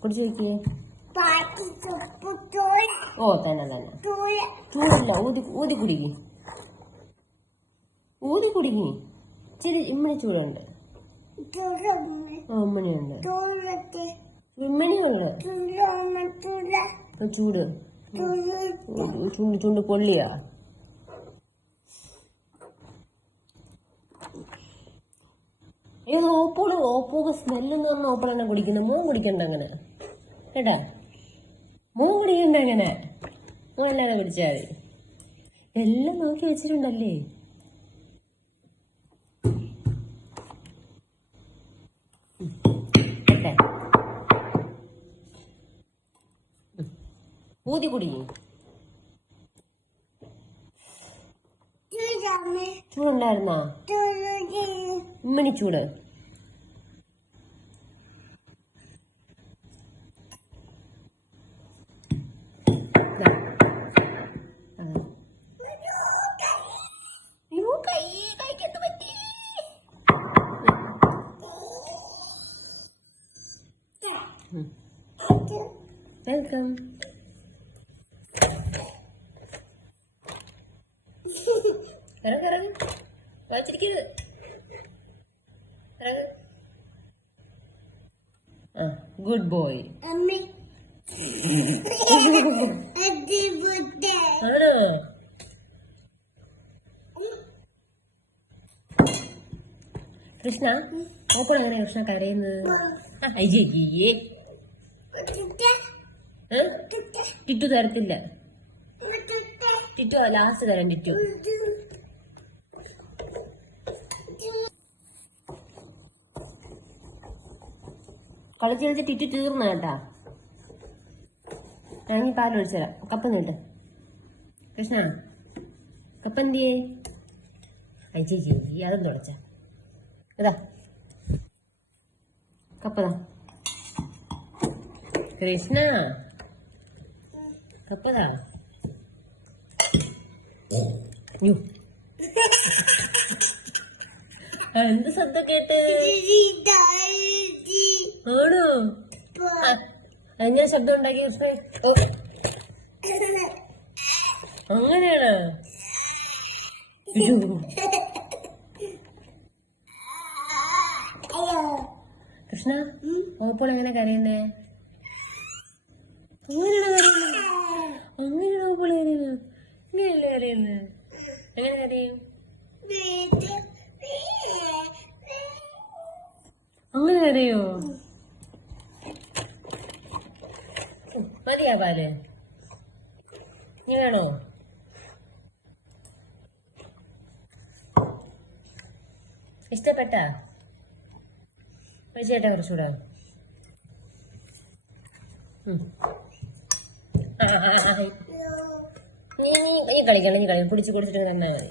കുടിച്ചു നോക്കിയേ. ഓ തന്നെ തന്നെ ചൂടില്ല. ഊതി കുടിക്കി. ഊതി കുടിക്കി. ഇച്ചിരി ഇമ്മണി ചൂടുണ്ട്. ഇമ്മണിയുണ്ട്. ഇമ്മണിയുണ്ട്. ചൂട് ചൂണ്ട് പൊള്ളിയാ. ഏത് ഓപ്പോക്ക് സ്മെല്ലെന്ന് പറഞ്ഞ ഓപ്പോൾ തന്നെ കുടിക്കുന്നത്. മോൻ കുടിക്കണ്ട അങ്ങനെ കേട്ടാ. മോൻ കുടിക്കണ്ട അങ്ങനെ. മോൻ അല്ലാതെ കുടിച്ചാൽ മതി. എല്ലാം നോക്കി വെച്ചിട്ടുണ്ടല്ലേ. ഊതി കുടിക്കും. ചൂടുണ്ടായിരുന്നാ? ഇമ്മണി ചൂട്. വെൽക്കം. ഇറങ്ങ് വായിച്ചിരിക്കരുത്. Good boy. ആണോ? കൃഷ്ണ ഓപ്പോൾ എങ്ങനെ കൃഷ്ണ കരയുന്നത്? അയ്യേ ടിറ്റു തരത്തില്ല. ടിറ്റു ലാസ്റ്റ് തരാം. ടിറ്റു കളിച്ച് കളിച്ച് ടിറ്റു തീർന്ന കേട്ടാ. ഞാൻ പാലൊഴിച്ചു തരാം. കപ്പ നീട്ട് കൃഷ്ണ. കപ്പ എന്തിയേ? അയ്യേ അതും തുടച്ച. ഇതാ കപ്പതാ കൃഷ്ണ. കപ്പതാ. എന്ത് ശബ്ദം കേട്ട്? ആണോ? ഞാൻ ശബ്ദം ഉണ്ടാക്കി കൃഷ്ണ. അങ്ങനെയാണ്. കൃഷ്ണ ഓപ്പോൾ എങ്ങനെ കരയുന്നേ? അങ്ങനെയാണോ ഓപ്പോൾ കരയുന്നത്? ഇങ്ങനെയല്ലേ കരയുന്നത്? എങ്ങനെ കരയും? അങ്ങനെ കരയോ? മതിയാ പാല്? നീ വേണോ? ഇഷ്ടപ്പെട്ടാ? ചേട്ടാ കുറച്ചുകൂടെ. നീ കളിക്കണം. നീ കളി പിടിച്ച് കൊടുത്തിട്ട് തന്നാ മതി.